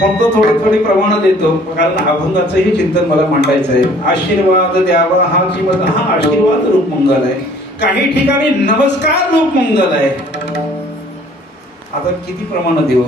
फक्त थोडी प्रमाणात देतो, कारण अभंगाचंही चिंतन मला मांडायचं आहे. आशीर्वाद द्यावा हा किंवा हा आशीर्वाद रूप मंगल आहे. काही ठिकाणी नमस्कार रूप मंगल आहे. आता किती प्रमाणात देऊ?